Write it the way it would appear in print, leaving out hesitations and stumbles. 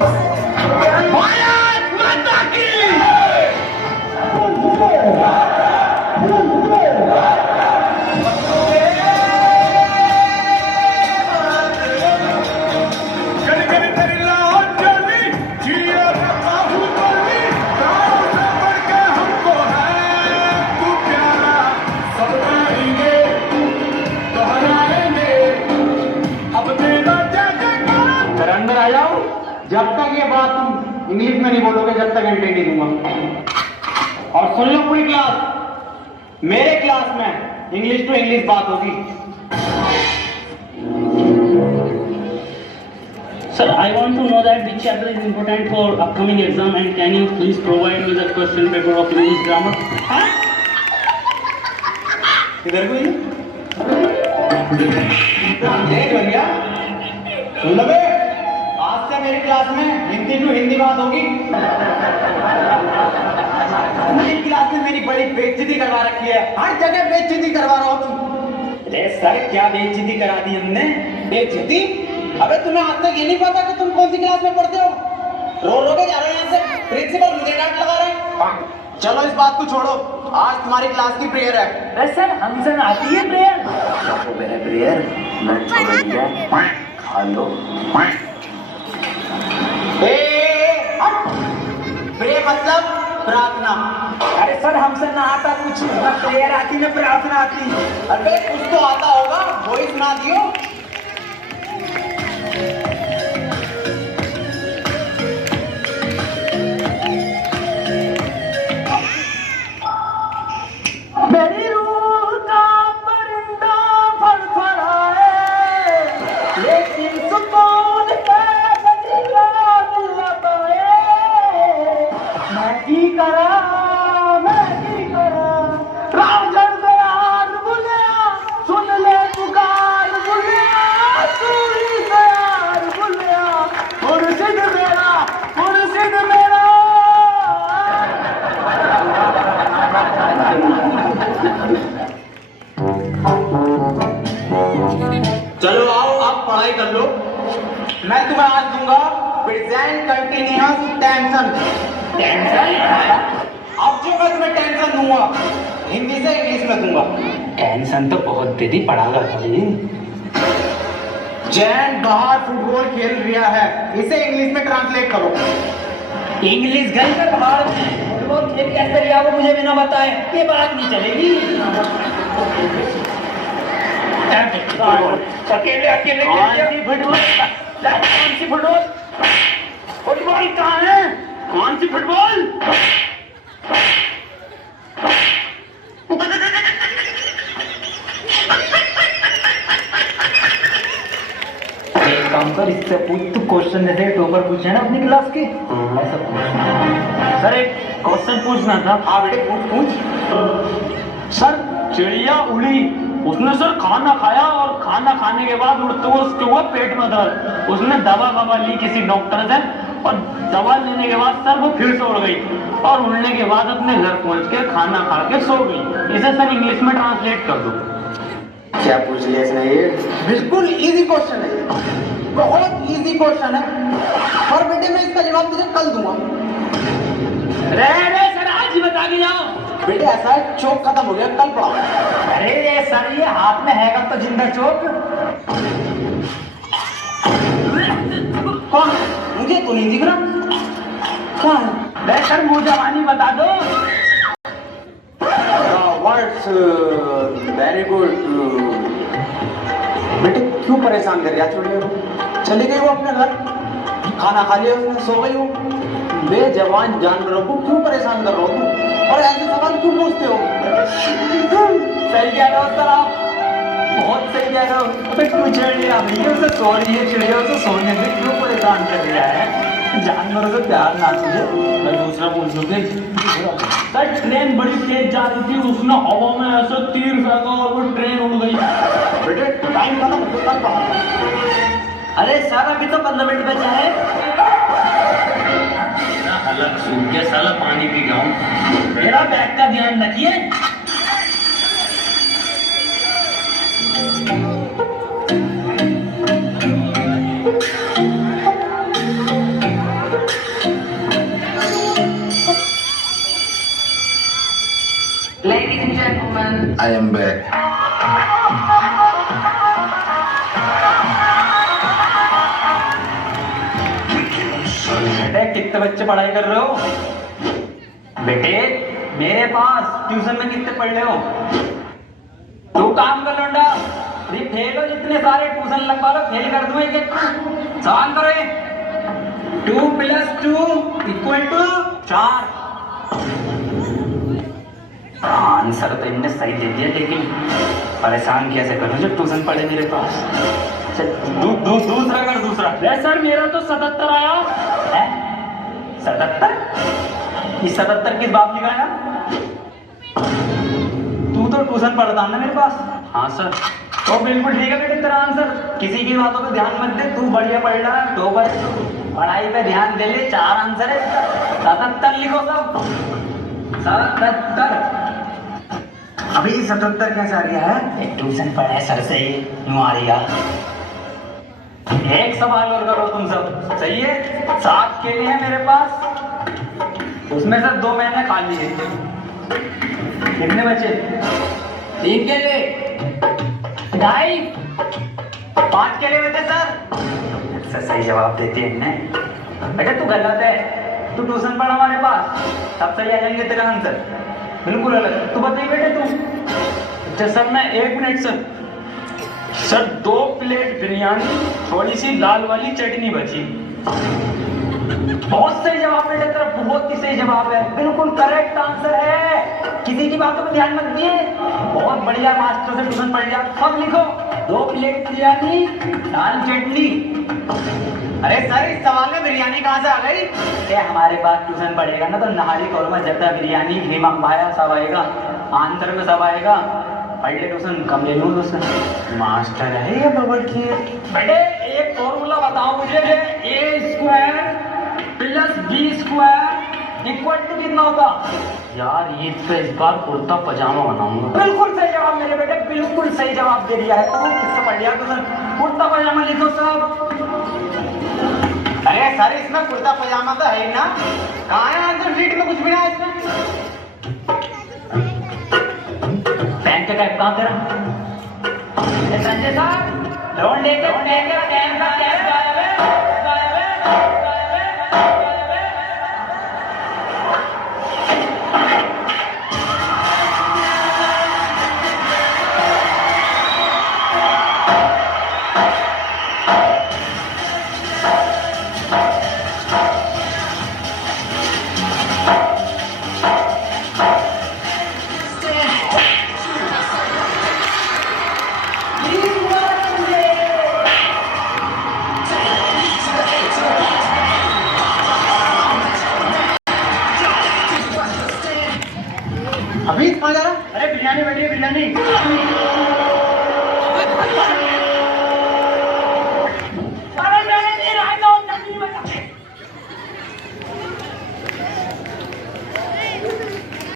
भारत माता की। अंदर आ जाओ, जब तक ये बात तुम इंग्लिश में नहीं बोलोगे जब तक एंट्री नहीं दूंगा। और सुन लो पूरी क्लास, मेरे क्लास में इंग्लिश टू इंग्लिश बात होगी। Sir, I want to know that which chapter is important for upcoming exam and can you please provide me the question paper of English grammar? हाँ? इधर कोई भैया सुन लो बे, आज से मेरी क्लास में हिंदी टू हिंदी बात होगी। मेरी क्लास में मेरी बड़ी बेइज्जती करवा रखी है, हर जगह बेइज्जती करवा रहा हो तुम। अरे सर क्या बेइज्जती करा दी हमने? बेइज्जती? अबे तुम्हें आज तक ये नहीं पता कि तुम कौन सी क्लास में पढ़ते हो? रो रो के जा रहे हो यहाँ से, प्रिंसिपल मुझे डांट लगा रहे हैं। चलो इस बात को छोड़ो, आज तुम्हारी क्लास की प्रेयर है। अरे सर हमसे आती है प्रेयर? मेरा प्रेयर मैं छोड़ दिया, खा लो। प्रेयर मतलब प्रार्थना। अरे सर हमसे ना आता कुछ, ना प्रेयर आती ना प्रार्थना आती। अरे कुछ तो आता होगा, वही सुना दियो। मेरी रूह का परिंदा फड़फड़ाए, लेकिन सुकून कैसे मिल पाए। मैं की करा रावजन से यार बुलिया, सुन ले पुकार बुलिया, सूरी से यार बुलिया, मुर्शिद मेरा, मुर्शिद मेरा। चलो आओ आप पढ़ाई कर लो। मैं तुम्हें आज दूंगा प्रेजेंट कंटिन्यूअस टेंशन। अब जो मैं तुम्हें टेंशन दूंगा हिंदी से इंग्लिश में दूंगा। टेंशन तो बहुत दीदी पढ़ागा कभी। जैन बाहर फुटबॉल खेल रहा है, इसे इंग्लिश में ट्रांसलेट करो। इंग्लिश गई कर बाहर फुटबॉल खेल कैसे रिया वो मुझे बिना बताए ये बात नहीं चलेगी। अकेले अकेले फुटबॉल, कौन सी फुटबॉल? फुटबॉल कहाँ है? कौन सी फुटबॉल? एक काम कर, इससे पूछ तू क्वेश्चन जैसे टॉपर पूछे ना अपनी क्लास के, ऐसा पूछ। सर एक क्वेश्चन पूछना था। हाँ बेटे पूछ। सर चिड़िया उड़ी, उसने सर खाना खाया और खाना खाने के बाद उड़ते हुए उसके हुआ पेट में दर्द। उसने दवा ली किसी डॉक्टर से और दवा लेने के बाद सर वो फिर से उड़ गई और उड़ने के बाद अपने घर पहुंच के खाना खा के सो गई। इसे सर इंग्लिश में ट्रांसलेट कर दो। क्या पूछ लिया इसने? ये बिल्कुल इजी क्वेश्चन है, बहुत इजी क्वेश्चन है। और बेटे मैं इसका जवाब तुझे कल दूंगा। रे सर आज ही बता के जाओ। बेटे ऐसा है चौक खत्म हो गया, कल पढ़ाओ। अरे सर ये हाथ में है कब तो जिंदा चौक। कौन? मुझे तो नहीं दिख रहा। कहाँ है? सर मुँह जवानी बता दो। Words very good. बेटे क्यों परेशान कर रहा छोड़िए को? चली गई वो अपने घर, खाना खा लिया उसने, सो गई वो। बेजवान जानवरों को क्यों परेशान कर रहे हो तुम? और ऐसे सवाल क्यों पूछते हो? सही कह रहे हो सर आप, बहुत सही कह रहे हो। अबे क्यों छेड़ लिया भैया? उसे सो रही है चिड़िया, उसे सोने से क्यों परेशान कर रहा है? जानवरों से प्यार ना तुझे। मैं दूसरा पूछ लूँगी। सर ट्रेन बड़ी तेज जा रही थी, उसने हवा में ऐसा तीर फेंका और वो ट्रेन उड़ गई। बेटे टाइम खत्म हो गया, कल पढ़ाओ। अरे सर अभी तो 15 मिनट बचा है। अलग सूख गया साला, पानी पी गया हूँ। मेरा बैग का ध्यान रखिए। I am back. बेटे कितने बच्चे पढ़ाई कर रहे हो? बेटे मेरे पास ट्यूशन में कितने पढ़ रहे हो? तू काम कर लौंडा, ये फेल हो जितने सारे ट्यूशन लगवा लो, फेल कर दूं एक सवाल करो ये 2 + 2 = 4। आंसर तो इनने सही दे दिया, लेकिन परेशान कैसे करूं जो ट्यूशन पढ़े मेरे पास। दूसरा कर दूसरा। सर मेरा तो 77 आया है 77? ये 77 किस बाप निकाला? तू तो ट्यूशन पढ़ता है ना मेरे पास। हाँ सर। तो बिल्कुल ठीक है बेटे तेरा आंसर, किसी की बातों पे ध्यान मत दे, तू बढ़िया पढ़ रहा है, टॉपर पढ़ाई पे ध्यान दे ले। 4 आंसर है, 77 लिखो सब। 77। अभी 77 कैसे आ गया है? एक ट्यूशन पढ़े सर से ही यूं आ रही है। एक सवाल और करो तुम सब, सही है? 7 केले हैं मेरे पास, उसमें से 2 मैंने खा लिए, कितने बचे? 3 केले। 2.5 5 केले बचे सर। सही जवाब देती है इनने। बेटा तू गलत है, तू ट्यूशन पढ़ हमारे पास, तब सही आ जाएंगे तेरा आंसर। बिल्कुल अलग। तू बताइए बेटे तू। अच्छा सर मैं 1 मिनट सर 2 प्लेट बिरयानी, थोड़ी सी लाल वाली चटनी बची। बहुत सही जवाब बेटे तेरा, बहुत ही सही जवाब है, बिल्कुल करेक्ट आंसर है। किसी की बातों पर ध्यान मत दिए, बहुत बढ़िया मास्टर से ट्यूशन पढ़ लिया। सब लिखो 2 प्लेट बिरयानी, लाल चटनी। अरे सर इस सवाल में बिरयानी कहाँ से आ गई? ये हमारे पास ट्यूशन पढ़ेगा ना तो नहारी कौरमा जर्दा बिरयानी घीमा भाया सब आएगा, आंसर में सब आएगा। पढ़ ले ट्यूशन, कम ले लूँ ट्यूशन। मास्टर है ये बबल की। बेटे एक फॉर्मूला बताओ मुझे, A² + B² = कितना होता? यार ये तो इस बार कुर्ता पजामा बनाऊंगा। बिल्कुल सही जवाब मेरे बेटे, बिल्कुल सही जवाब दे दिया है। तू किससे पढ़ लिया ट्यूशन? कुर्ता पजामा लिखो सब। अरे सर इसमें कुर्ता पजामा तो है ना, कहाँ है आंसर शीट में? कुछ भी ना है इसमें। बैंक का कैप कहाँ तेरा? संजय साहब लोन लेके कैप का